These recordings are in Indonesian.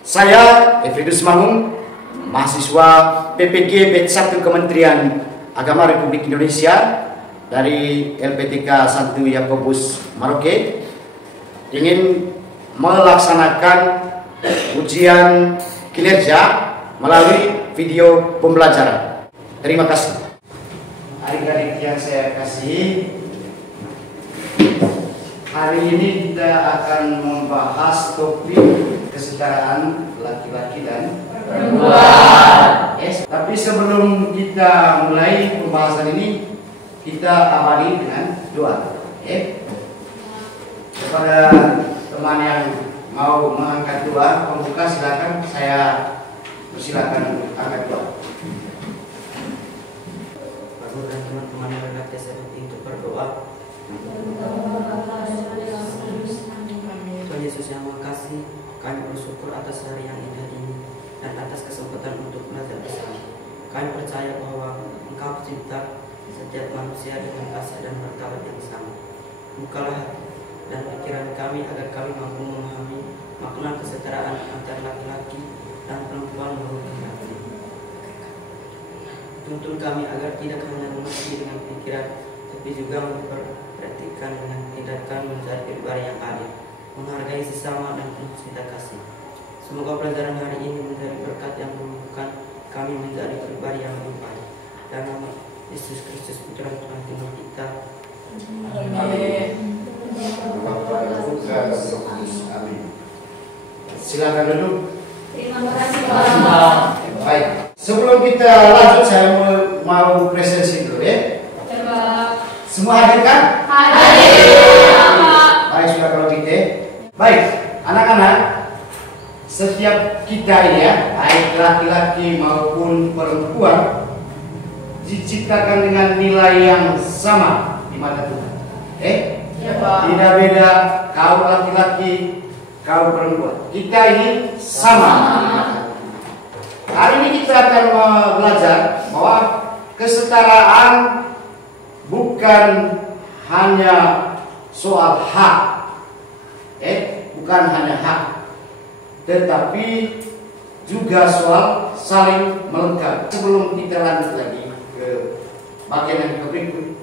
Saya Efridus Mangung, mahasiswa PPG Batch 1 Kementerian Agama Republik Indonesia dari LPTK 1 Yakobus Maroke, ingin melaksanakan ujian kinerja melalui video pembelajaran. Terima kasih. Adik-adik yang saya kasihi, hari ini kita akan membahas topik kesetaraan laki-laki dan perempuan. Yes. Tapi sebelum kita mulai pembahasan ini, kita awali dengan doa. Okay. Kepada teman yang mau mengangkat doa, pembuka silakan, saya persilakan angkat doa. Bagi teman-teman yang berkata seperti itu berdoa. Tuhan Yesus yang makasih, kami bersyukur atas hari yang indah ini dan atas kesempatan untuk belajar bersama. Kami percaya bahwa Engkau pencipta setiap manusia dengan kasih dan martabat yang sama. Bukalah hati dan pikiran kami agar kami mampu memahami makna kesetaraan antara laki-laki dan perempuan menurut hati. Tuntun kami agar tidak hanya mengerti dengan pikiran, tapi juga memperhatikan dengan tindakan mencari pribadi yang adil, menghargai sesama dan penuh cinta kasih. Semoga pelajaran hari ini menjadi berkat yang menumbuhkan kami menjadi pribadi yang lebih baik. Dan nama Yesus Kristus Putra Tuhan kita. Amin. Amin. Silakan duduk. Terima kasih Pak. Baik. Sebelum kita lanjut, saya mau presentasi dulu ya. Semua hadir kan? Hadir. Baik, sudah kalau gitu. Baik, anak-anak, setiap kita ini ya, baik laki-laki maupun perempuan, diciptakan dengan nilai yang sama di mata Tuhan. Ya, Pak. Tidak beda kaum laki-laki, kaum perempuan. Kita ini sama. Hari ini kita akan belajar bahwa kesetaraan bukan hanya soal hak, bukan hanya hak, tetapi juga soal saling melengkapi. Sebelum kita lanjut lagi ke bagian yang berikut,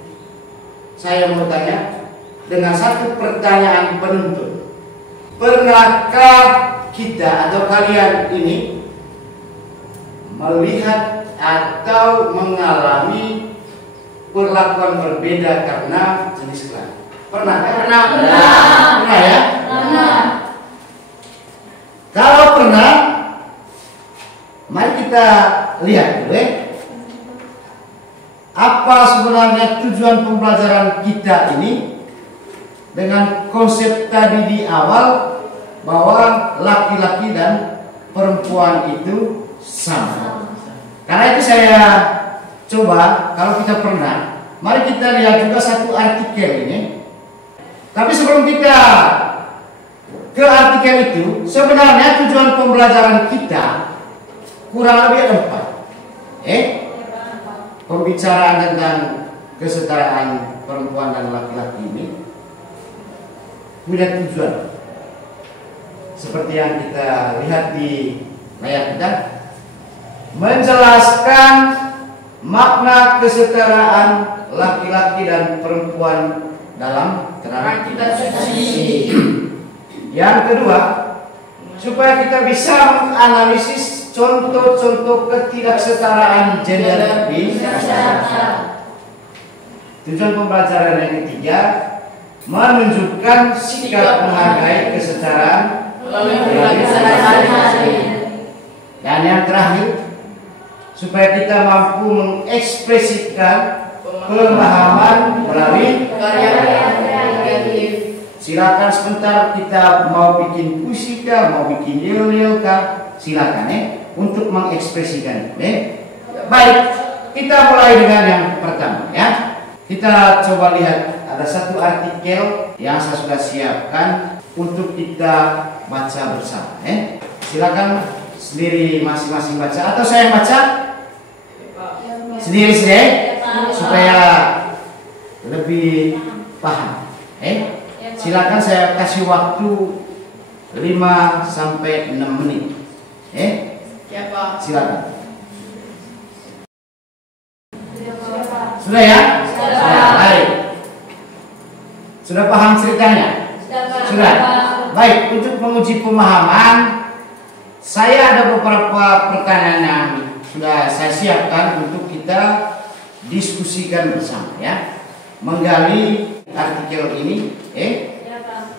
saya mau tanya dengan satu pertanyaan penuntut. Pernahkah kita atau kalian ini melihat atau mengalami perlakuan berbeda karena jenis kelamin? Pernah kan? Pernah ya? Pernah. Kalau pernah, mari kita lihat dulu ya. Apa sebenarnya tujuan pembelajaran kita ini dengan konsep tadi di awal bahwa laki-laki dan perempuan itu sama. Karena itu saya coba, kalau kita pernah, mari kita lihat juga satu artikel ini. Tapi sebelum kita ke artikel itu, sebenarnya tujuan pembelajaran kita kurang lebih ada 4. Pembicaraan tentang kesetaraan perempuan dan laki-laki ini punya tujuan seperti yang kita lihat di layar kita, menjelaskan makna kesetaraan laki-laki dan perempuan dalam kitab suci. Yang kedua, supaya kita bisa menganalisis contoh-contoh ketidaksetaraan gender di masyarakat. Tujuan pembelajaran yang ketiga, menunjukkan sikap menghargai kesetaraan dan yang terakhir, supaya kita mampu mengekspresikan pemahaman melalui karya kreatif. Silakan sebentar, kita mau bikin puisi kah, mau bikin yel-yel kah, silakan untuk mengekspresikan. Baik, kita mulai dengan yang pertama ya. Kita coba lihat, ada satu artikel yang saya sudah siapkan untuk kita baca bersama. Silakan sendiri masing-masing baca atau saya baca sendiri-sendiri supaya lebih paham. Silakan, saya kasih waktu 5 sampai 6 menit. Ya, Pak. Silakan. Sudah, Pak. Sudah ya? Sudah. Baik. Sudah paham ceritanya? Sudah, Pak. Sudah. Baik, untuk menguji pemahaman, saya ada beberapa pertanyaan yang sudah saya siapkan untuk kita diskusikan bersama ya. Menggali artikel ini, Ya, Pak.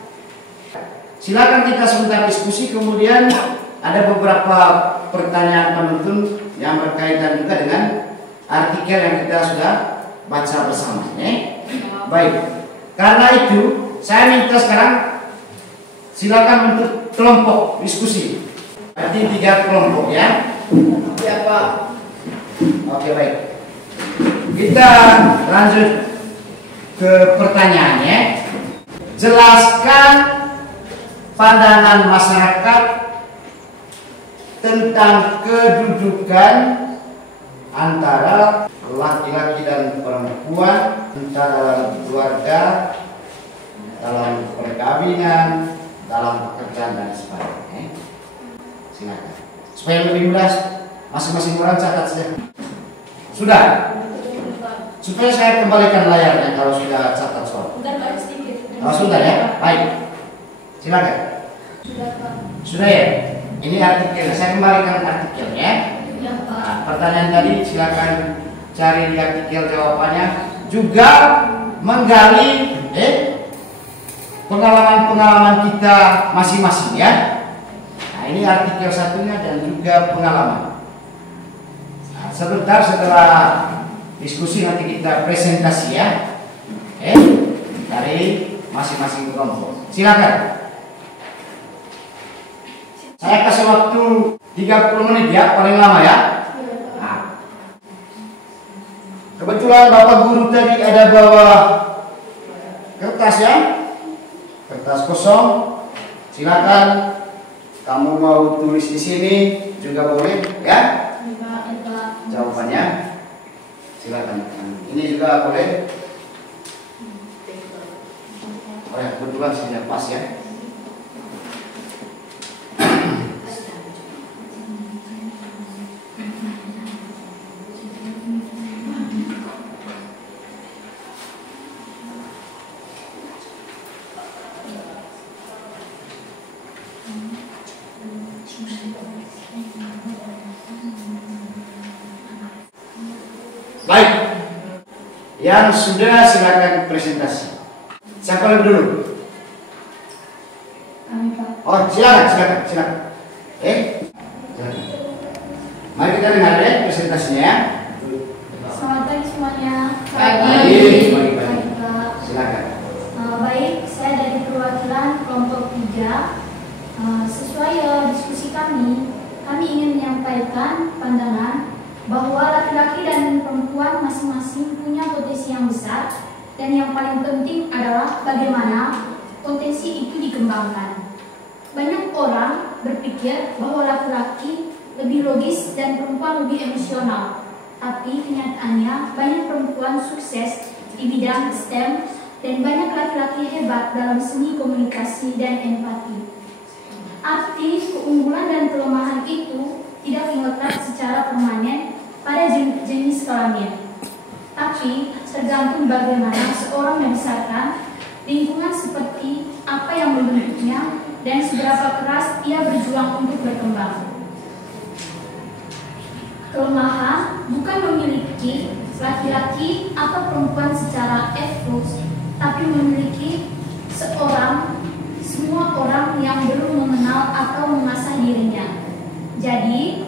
silakan kita sebentar diskusi, kemudian ada beberapa pertanyaan penuntun yang berkaitan juga dengan artikel yang kita sudah baca bersama ya. Baik. Karena itu, saya minta sekarang silakan untuk kelompok diskusi. Berarti 3 kelompok ya. Ya, Pak. Oke, baik. Kita lanjut ke pertanyaannya. Jelaskan pandangan masyarakat tentang kedudukan antara laki-laki dan perempuan, entah dalam keluarga, dalam perkawinan, dalam pekerjaan dan sebagainya. Silakan. Supaya lebih mudah, masing-masing orang catat saja. Sudah. Supaya saya kembalikan layarnya kalau sudah catat soal. Bentar, Pak, sedikit. Oh, sudah ya. Baik. Silakan. Sudah, Pak. Sudah ya. Ini artikel. Saya kembalikan artikelnya. Ya, Pak. Nah, pertanyaan tadi silakan cari di artikel jawabannya. Juga menggali pengalaman-pengalaman kita masing-masing ya. Nah, ini artikel satunya dan juga pengalaman. Nah, sebentar setelah diskusi nanti kita presentasi ya. Dari masing-masing kelompok. Silakan. Saya kasih waktu 30 menit ya, paling lama ya. Nah, kebetulan Bapak Guru tadi ada bawa kertas ya, kertas kosong. Silakan, kamu mau tulis di sini juga boleh ya. Jawabannya, silakan. Ini juga boleh. Oh ya, kebetulan sudah pas ya. Baik, yang sudah silakan presentasi. Siapa dulu? Oh, silakan. Silakan. Mari kita dengar ya presentasinya ya. Selamat pagi semuanya. Pagi. Pak. Silakan. Baik, saya dari perwakilan kelompok 3. Sesuai diskusi kami ingin menyampaikan pandangan bahwa laki-laki dan perempuan masing-masing punya potensi yang besar, dan yang paling penting adalah bagaimana potensi itu dikembangkan. Banyak orang berpikir bahwa laki-laki lebih logis dan perempuan lebih emosional, tapi kenyataannya banyak perempuan sukses di bidang STEM dan banyak laki-laki hebat dalam seni komunikasi dan empati. Arti keunggulan dan kelemahan itu tidak melekat secara permanen pada jenis kelamin, tapi tergantung bagaimana seorang membesarkan lingkungan seperti apa yang membentuknya dan seberapa keras ia berjuang untuk berkembang. Kelemahan bukan memiliki laki-laki atau perempuan secara eksklus, tapi memiliki semua orang yang belum mengenal atau mengasah dirinya. Jadi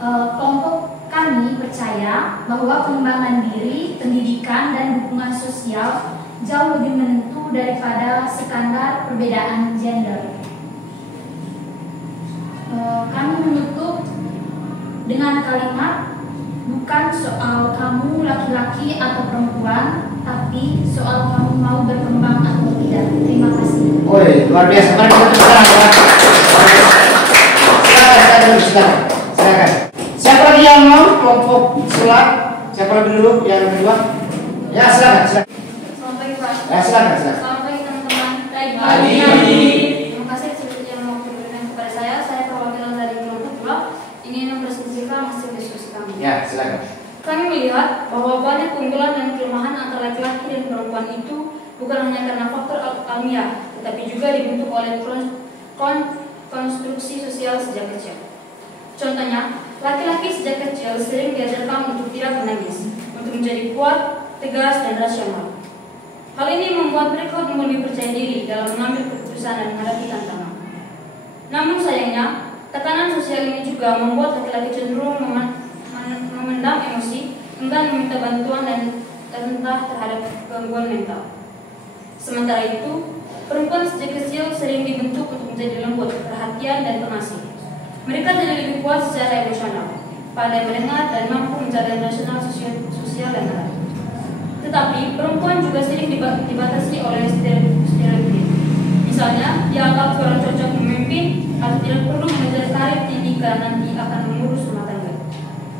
kelompok kami percaya bahwa pengembangan diri, pendidikan, dan dukungan sosial jauh lebih menentu daripada sekadar perbedaan gender. Kami menutup dengan kalimat, bukan soal kamu laki-laki atau perempuan, tapi soal kamu mau berkembang atau tidak. Terima kasih. Oi, luar biasa. Mari kita silakan. Siapa lagi yang mau kelompok selat? Siapa lagi dulu yang kedua? Ya, silakan. Selamat pagi, Pak. Ya, silakan. Selamat pagi, teman-teman. Pagi. Terima kasih sudah mau memberikan Ya, silakan. Kami melihat bahwa banyak keunggulan dan kelemahan antara laki-laki dan perempuan itu bukan hanya karena faktor alamiah, tetapi juga dibentuk oleh konstruksi sosial sejak kecil. Contohnya, laki-laki sejak kecil sering diajarkan untuk tidak menangis, untuk menjadi kuat, tegas, dan rasional. Hal ini membuat mereka lebih percaya diri dalam mengambil keputusan dan menghadapi tantangan. Namun sayangnya, tekanan sosial ini juga membuat laki-laki cenderung memendam emosi, enggan meminta bantuan dan rendah terhadap gangguan mental. Sementara itu, perempuan sejak kecil sering dibentuk untuk menjadi lembut, perhatian, dan pengasih. Mereka jadi lebih kuat secara emosional, pandai mendengar, dan mampu menjaga rasional sosial dan moral. Tetapi, perempuan juga sering dibatasi oleh stereotip. Misalnya, dianggap kurang cocok memimpin atau tidak perlu mengejar karir tinggi karena nanti akan mengurus rumah tangga.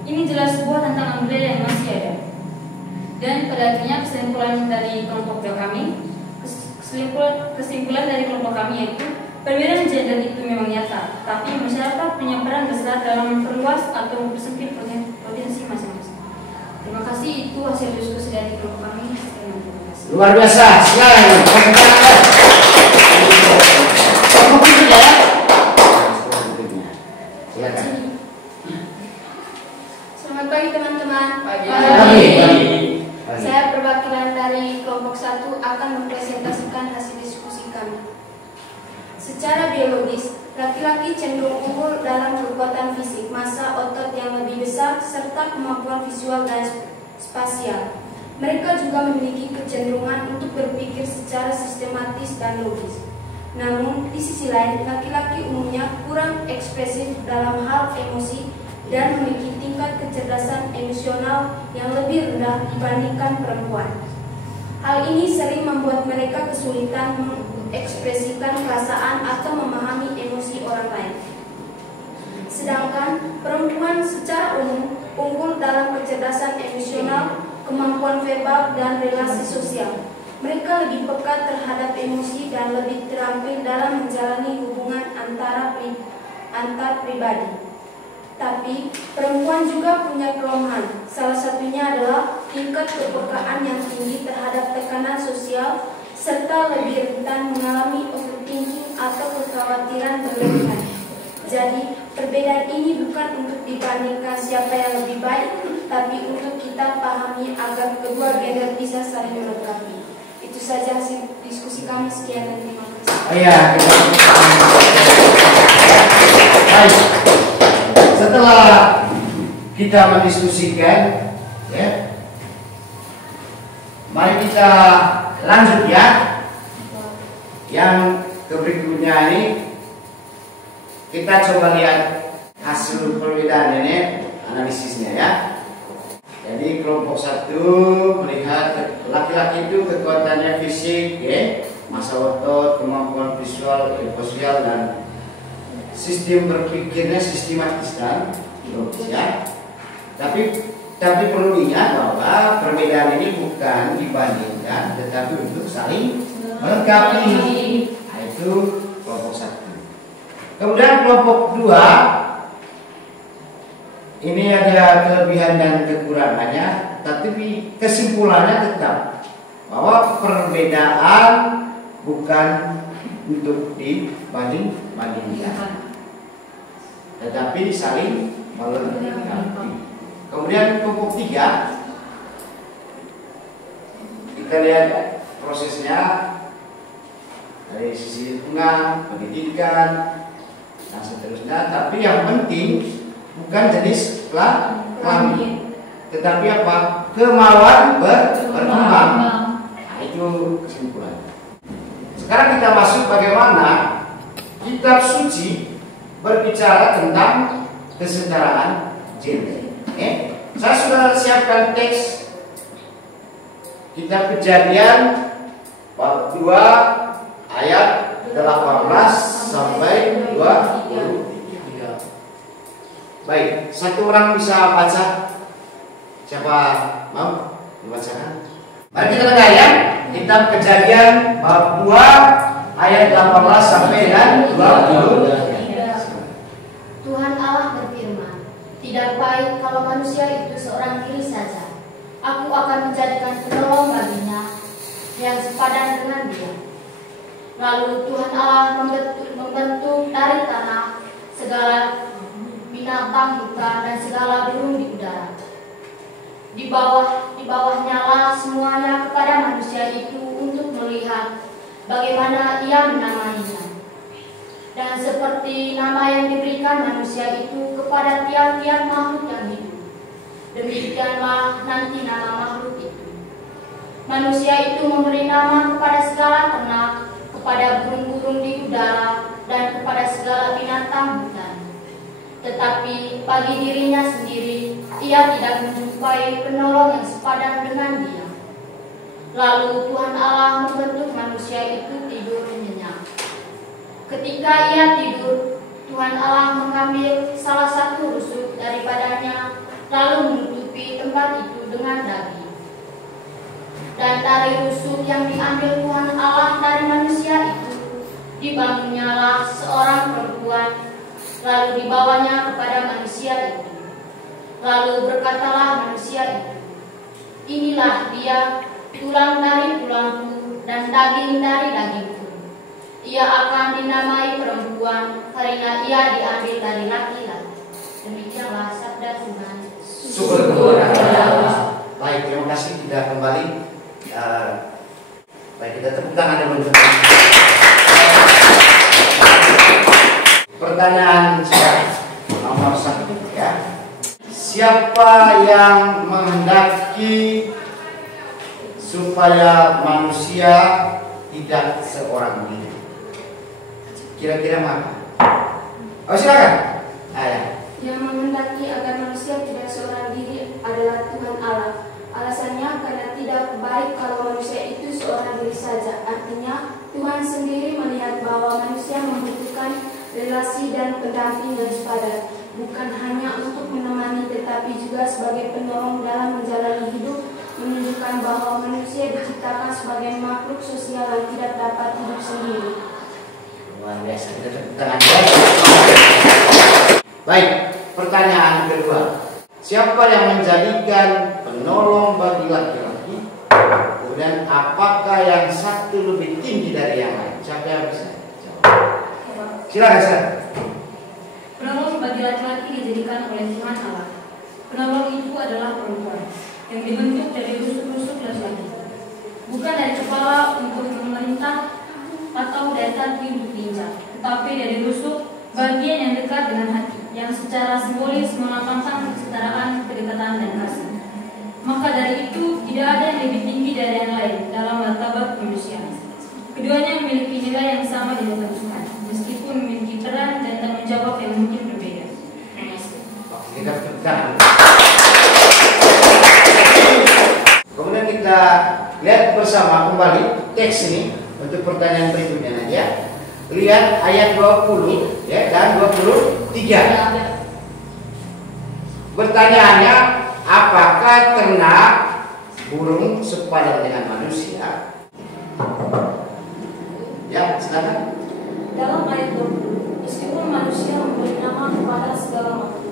Ini jelas sebuah tantangan budaya yang masih ada. Dan pada akhirnya kesimpulan dari kelompok kami yaitu perbedaan gender itu memang nyata, tapi masyarakat punya peran besar dalam memperluas atau mempersempit potensi masing-masing. Terima kasih, itu hasil diskusi dari kelompok kami. Terima kasih. Luar biasa, silakan. Silakan. Selamat pagi teman-teman. Pagi. Saya perwakilan dari kelompok 1 akan mempresentasikan hasil diskusi kami. Secara biologis, laki-laki cenderung unggul dalam kekuatan fisik, massa otot yang lebih besar, serta kemampuan visual dan spasial. Mereka juga memiliki kecenderungan untuk berpikir secara sistematis dan logis. Namun, di sisi lain, laki-laki umumnya kurang ekspresif dalam hal emosi dan memiliki tingkat kecerdasan emosional yang lebih rendah dibandingkan perempuan. Hal ini sering membuat mereka kesulitan mengekspresikan perasaan atau memahami emosi orang lain. Sedangkan perempuan secara umum unggul dalam kecerdasan emosional, kemampuan verbal, dan relasi sosial. Mereka lebih peka terhadap emosi dan lebih terampil dalam menjalani hubungan antar pribadi. Tapi, perempuan juga punya kelemahan. Salah satunya adalah tingkat kepekaan yang tinggi terhadap tekanan sosial, serta lebih rentan mengalami overthinking atau kekhawatiran berlebihan. Jadi, perbedaan ini bukan untuk dibandingkan siapa yang lebih baik, tapi untuk kita pahami agar kedua gender bisa saling melengkapi. Itu saja hasil diskusi kami. Sekian dan terima kasih. Oh iya, baik. Setelah kita mendiskusikan, ya, mari kita lanjut ya. Yang berikutnya ini kita coba lihat hasil perbedaan ini, analisisnya ya. Jadi kelompok 1 melihat laki-laki itu kekuatannya fisik, ya, massa otot, kemampuan visual, sosial, dan sistem berpikirnya sistematis dan logis ya. Tapi perlu diingat bahwa perbedaan ini bukan dibandingkan, tetapi untuk saling melengkapi. Nah, itu kelompok 1. Kemudian kelompok 2 ini ada kelebihan dan kekurangannya, tapi kesimpulannya tetap bahwa perbedaan bukan untuk dibanding-bandingkan, tetapi saling melengkapi. Kemudian kelompok 3 kita lihat prosesnya dari sisi lingkungan, pendidikan, dan seterusnya. Tapi yang penting bukan jenis kelamin, tetapi apa? Kemauan berkembang. Nah, itu kesimpulan. Sekarang kita masuk bagaimana kitab suci berbicara tentang kesetaraan gender. Saya sudah siapkan teks kitab Kejadian bab 2 ayat 18 sampai 23. Baik, satu orang bisa baca. Siapa mau membacakan? Mari kita dengar ya. Kitab Kejadian bab 2 ayat 18 sampai dan 23. Tuhan Allah berfirman, tidak baik baik kalau manusia itu seorang diri saja. Aku akan menjadikan penolong baginya yang sepadan dengan dia. Lalu Tuhan Allah membentuk dari tanah segala binatang bukan dan segala burung di udara. Di bawahnya lah semuanya kepada manusia itu untuk melihat bagaimana ia menamainya. Dan seperti nama yang diberikan manusia itu kepada tiap-tiap makhluk yang hidup, demikianlah nanti nama makhluk itu. Manusia itu memberi nama kepada segala ternak, kepada burung-burung di udara, dan kepada segala binatang hutan. Tetapi bagi dirinya sendiri, ia tidak menjumpai penolong yang sepadan dengan dia. Lalu Tuhan Allah membentuk manusia itu tidur nyenyak. Ketika ia tidur, Tuhan Allah mengambil salah satu rusuk daripadanya, lalu menutupi tempat itu dengan daging. Dan dari rusuk yang diambil Tuhan Allah dari manusia itu, dibangunnyalah seorang perempuan, lalu dibawanya kepada manusia itu. Lalu berkatalah manusia itu, inilah dia, tulang dari tulangku dan daging dari dagingku. Ia akan dinamai perempuan karena ia diambil dari laki-laki. Demikianlah sabda Tuhan. Syukur kepada Allah. Baik, terima kasih. Kita kembali. Baik, kita tepuk tangan dulu. Pertanyaan nomor 1 ya. Siapa yang menghendaki supaya manusia tidak seorang diri? Kira-kira mana? Oh, silakan. Ya. Yang menghendaki agar manusia tidak seorang diri adalah Tuhan Allah. Alasannya karena tidak baik kalau manusia itu seorang diri saja. Artinya Tuhan sendiri melihat bahwa manusia membutuhkan relasi dan pendamping yang sepadan, bukan hanya untuk menemani tetapi juga sebagai penolong dalam menjalani hidup, menunjukkan bahwa manusia diciptakan sebagai makhluk sosial yang tidak dapat hidup sendiri. Luar biasa, kita tepuk tangan. Baik, pertanyaan kedua. Siapa yang menjadikan penolong bagi laki-laki? Kemudian apakah yang satu lebih tinggi dari yang lain? Siapa yang bisa jawab? Silakan, Sir. Penolong bagi laki-laki dijadikan oleh Tuhan Allah. Penolong itu adalah perempuan yang dibentuk dari rusuk-rusuk laki-laki, bukan dari kepala untuk memerintah atau dari kaki untuk diinjak, tetapi dari rusuk bagian yang dekat dengan hati, yang secara simbolis melambangkan kesetaraan, kedekatan, dan kasih. Maka dari itu tidak ada yang lebih tinggi dari yang lain dalam martabat manusia. Keduanya memiliki nilai yang sama di depan Tuhan, meskipun memiliki peran dan tanggung jawab yang mungkin berbeda. Kita tekan. Kemudian kita lihat bersama kembali teks ini untuk pertanyaan berikutnya nanti ya. Lihat ayat 20 ya dan 23. Pertanyaannya, apakah ternak burung sepadan dengan manusia? Ya, silakan. Dalam ayat 20, meskipun manusia memberi nama kepada segala makhluk,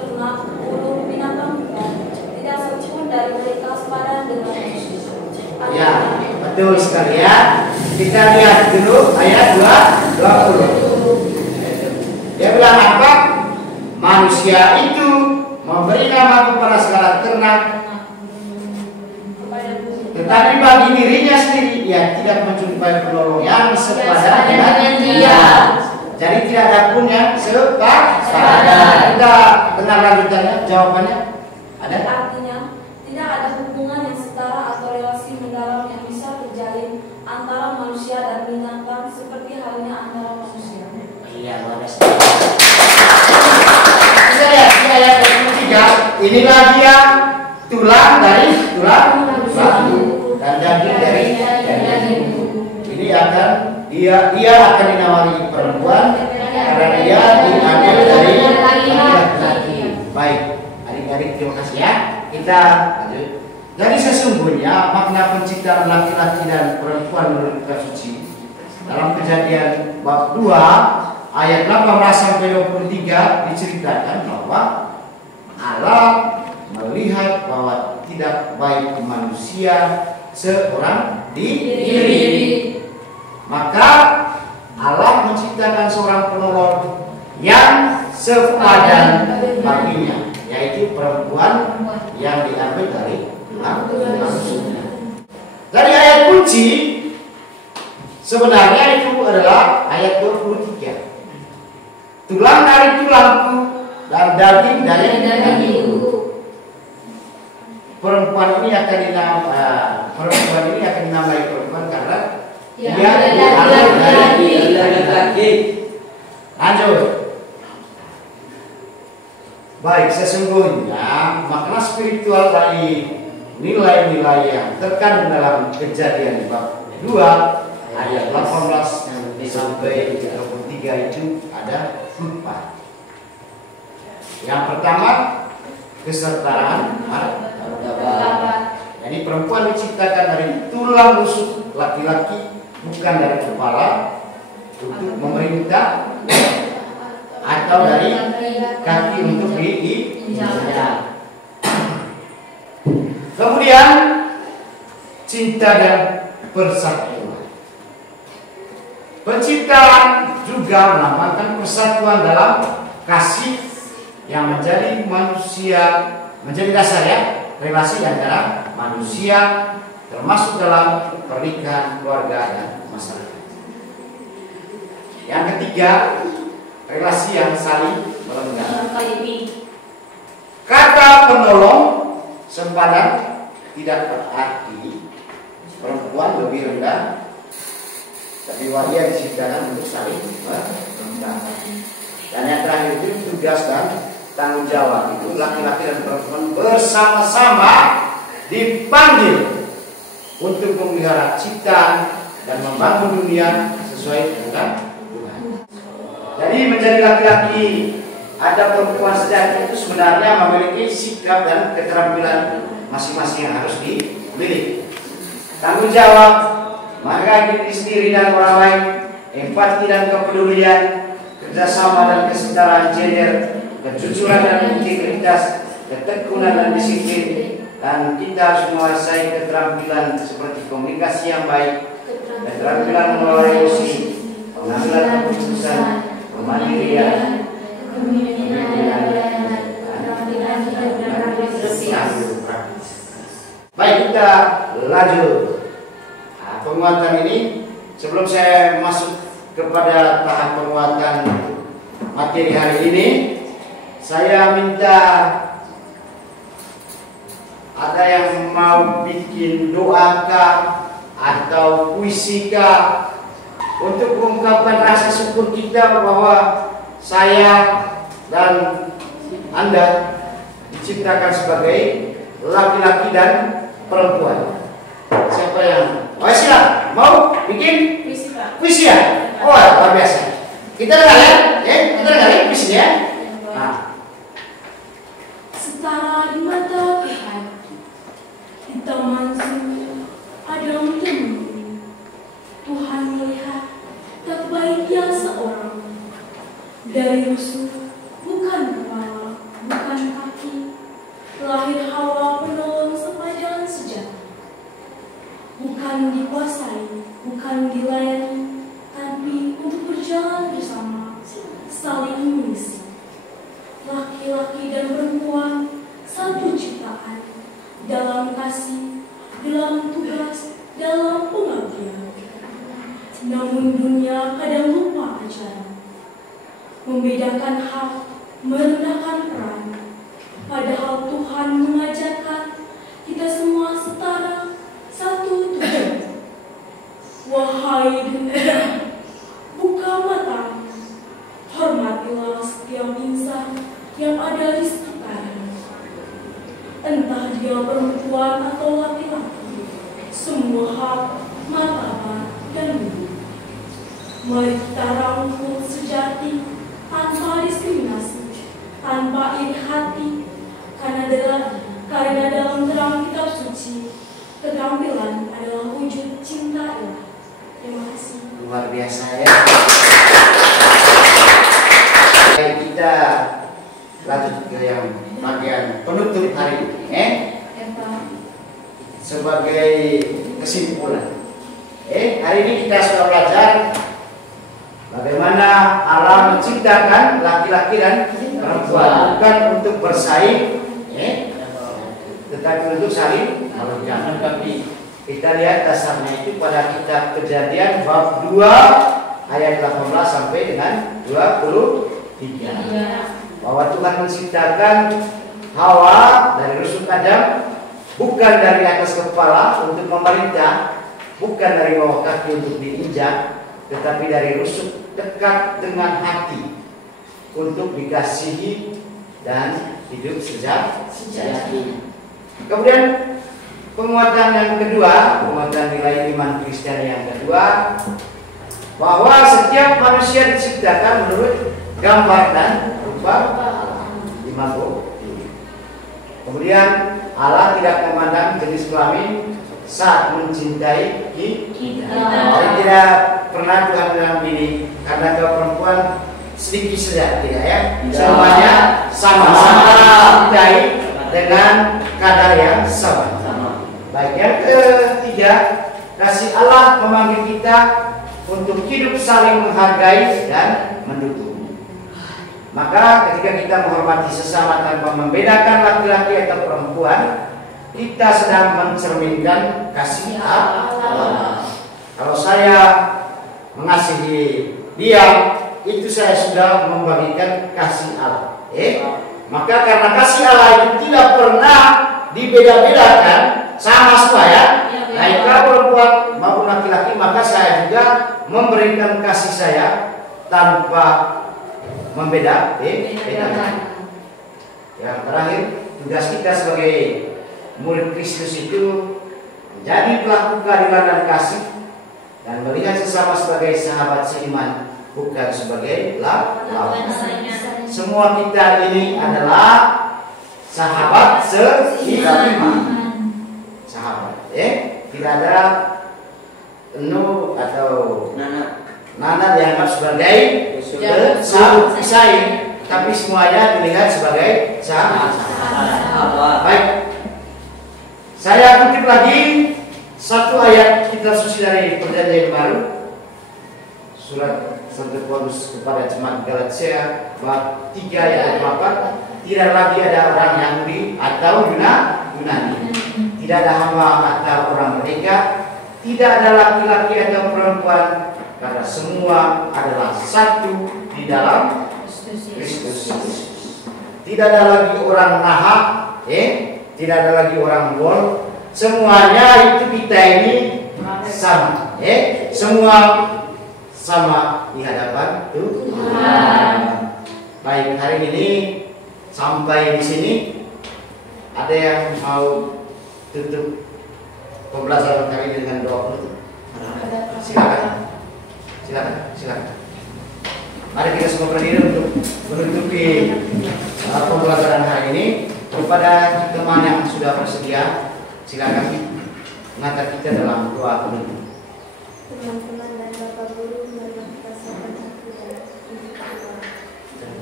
ternak, burung, binatang bukan, tidak satupun dari mereka sepadan dengan manusia. Ya, betul sekali ya. Kita lihat dulu ayat 20. Dia bilang apa? Manusia itu memberi nama kepada segala ternak, tetapi bagi dirinya sendiri ia tidak menjumpai penolong yang sepadan dengan dia. Jadi tidak ada pun yang sepadan. Kita dengar lanjutannya, jawabannya ada. Artinya tidak ada hubungan yang setara atau relasi mendalam yang bisa terjalin antara manusia dan binatang seperti halnya antara manusia. Iya, luar biasa. Kita lihat di ayat 23, inilah dia tulang dari tulang dan daging dari daging. Ini akan dia akan dinamai perempuan karena dia diambil dari laki-laki. Baik, adik-adik terima kasih ya. Kita lanjut. Jadi sesungguhnya makna penciptaan laki-laki dan perempuan menurut kitab suci dalam Kejadian bab 2 ayat 18 sampai 23 diceritakan bahwa Allah melihat bahwa tidak baik manusia seorang diri. Maka Allah menciptakan seorang penolong yang sepadan baginya, yaitu perempuan yang diambil dari manusia. Dari ayat kunci sebenarnya itu adalah ayat 23. Tulang dari tulangku dan daging dari dagingku. Perempuan ini akan dinamai perempuan karena dia diambil dari laki-laki. Lanjut. Baik, sesungguhnya makna spiritual dari nilai-nilai yang terkandung dalam Kejadian bab 2 ayat 18 sampai 23 itu ada 4. Yang pertama, kesetaraan martabat. Jadi perempuan diciptakan dari tulang rusuk laki-laki, bukan dari kepala untuk memerintah atau dari kaki untuk diinjak. Kemudian cinta dan persatuan. Pencipta juga melambangkan persatuan dalam kasih yang menjadi dasar ya relasi antara manusia, termasuk dalam pernikahan, keluarga dan masyarakat. Yang ketiga, relasi yang saling melengkapi. Kata penolong sempadan tidak berarti perempuan lebih rendah, tapi dia diciptakan untuk saling melengkapi. Dan yang terakhir itu tugas dan tanggung jawab itu laki-laki dan perempuan bersama-sama dipanggil untuk memelihara ciptaan dan membangun dunia sesuai dengan Tuhan. Jadi menjadi laki-laki ada perempuan sejati itu sebenarnya memiliki sikap dan keterampilan masing-masing yang harus dimiliki. Tanggung jawab, menghargai diri sendiri dan orang lain, empati dan kepedulian, kerjasama dan kesetaraan gender, kejujuran dan integritas, ketekunan dan disiplin, dan kita harus menguasai keterampilan seperti komunikasi yang baik, keterampilan mengelola emosi, pengambilan keputusan, kemandirian, baik, kita lanjut. Penguatan ini, sebelum saya masuk kepada tahap penguatan materi hari ini, saya minta ada yang mau bikin doakah atau puisikah untuk mengungkapkan rasa syukur kita bahwa saya dan Anda diciptakan sebagai laki-laki dan perempuan. Siapa yang silakan mau bikin puisi ya? Oh, luar biasa. Kita dengar ya, kita dengar ya puisinya ya. Nah. Setara di mata Tuhan, di taman sunyi ada temu. Tuhan melihat tak baiknya seorang. Dari rusuk bukan kepala, bukan kaki, lahir Hawa penolong sepadan sejati. Bukan dikuasai, bukan dilayani, tapi untuk berjalan bersama, saling mengisi. Laki-laki dan perempuan satu ciptaan, dalam kasih, dalam tugas, dalam pengabdian. Namun dunia kadang lupa ajaran, membedakan hak, merendahkan peran. Padahal Tuhan mengajarkan kita semua setara, satu tujuan. Wahai dunia, buka matamu, hormatilah setiap insan yang ada di sekitarnya. Entah dia perempuan atau laki-laki, semua hak, martabat, dan budi. Mari kita rangkul sejati, tanpa diskriminasi, tanpa iri hati, karena dalam terang kitab suci, keterampilan adalah wujud cinta Allah. Terima kasih. Luar biasa ya. Kita lanjut ke yang bagian sebagai kesimpulan. Hari ini kita sudah belajar bagaimana Allah menciptakan laki-laki dan perempuan, bukan untuk bersaing, tetapi untuk saling melengkapi. Kita lihat dasarnya itu pada kitab Kejadian bab 2 ayat 18 sampai dengan 23. Bahwa Tuhan menciptakan Hawa dari rusuk Adam, bukan dari atas kepala untuk memerintah, bukan dari bawah kaki untuk diinjak, tetapi dari rusuk dekat dengan hati untuk dikasihi dan hidup sejati. Kemudian penguatan yang kedua, penguatan nilai iman Kristen yang kedua, bahwa setiap manusia diciptakan menurut gambar dan rupa imago. Kemudian Allah tidak memandang jenis kelamin saat mencintai kita. Tidak pernah Tuhan bilang begini, karena ke perempuan sedikit saja, tidak ya? Semuanya sama-sama mencintai dengan kadar yang sama. Baik, yang ketiga, kasih Allah memanggil kita untuk hidup saling menghargai dan mendukung. Maka ketika kita menghormati sesama tanpa membedakan laki-laki atau perempuan, kita sedang mencerminkan kasih Allah. Kalau saya mengasihi dia, itu saya sudah membagikan kasih Allah. Maka karena kasih Allah itu tidak pernah dibeda-bedakan, sama semua ya, baik perempuan maupun laki-laki, maka saya juga memberikan kasih saya tanpa membedakan. Yang terakhir, tugas kita sebagai murid Kristus itu menjadi pelaku keadilan dan kasih, dan melihat sesama sebagai sahabat seiman, bukan sebagai lawan. Semua kita ini adalah sahabat seiman. Sahabat, tidak ada atau Nana dianggap sebagai pesaing, tapi semuanya dilihat sebagai sahabat. Baik, saya kutip lagi satu ayat kitab suci dari Perjanjian Baru, surat Santo Paulus kepada jemaat Galatia bab 3 ayat 4. Tidak lagi ada orang Yahudi atau Yunani, tidak ada hamba atau orang merdeka, tidak ada laki-laki atau perempuan, karena semua adalah satu di dalam Kristus. Tidak ada lagi orang nahak, tidak ada lagi orang bol. Semuanya itu kita ini sama, semua sama di hadapan Tuhan. Baik, hari ini sampai di sini. Ada yang mau tutup pembelajaran kali ini dengan doa penutup? Silakan. Mari kita semua berdiri untuk menutupi pembelajaran hari ini. Kepada teman yang sudah bersedia, silakan mengangkat kita dalam doa penutup. Teman-teman dan Bapak Guru, mari kita sambut hati dan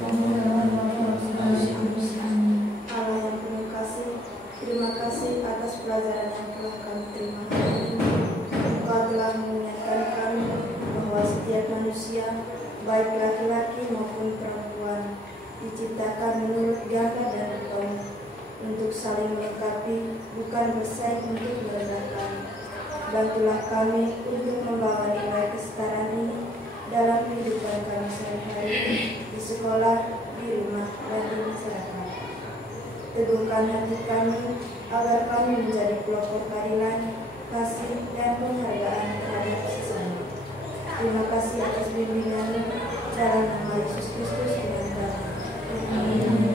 Allah yang penuh kasih, terima kasih atas pelajaran yang telah kami terima hari ini. Engkau telah mengingatkan kami bahwa setiap manusia, baik laki-laki maupun perempuan, diciptakan menurut gambar dan rupa untuk saling melengkapi, bukan bersaing untuk merendahkan. Bantulah kami untuk membawa nilai kesetaraan ini dalam kehidupan kami sehari-hari, di sekolah, di rumah, dan di masyarakat. Teguhkan hati kami agar kami menjadi pelopor keadilan, kasih, dan penghargaan terhadap sesama. Terima kasih atas bimbingan dalam nama Yesus Kristus dengan kami. Amin.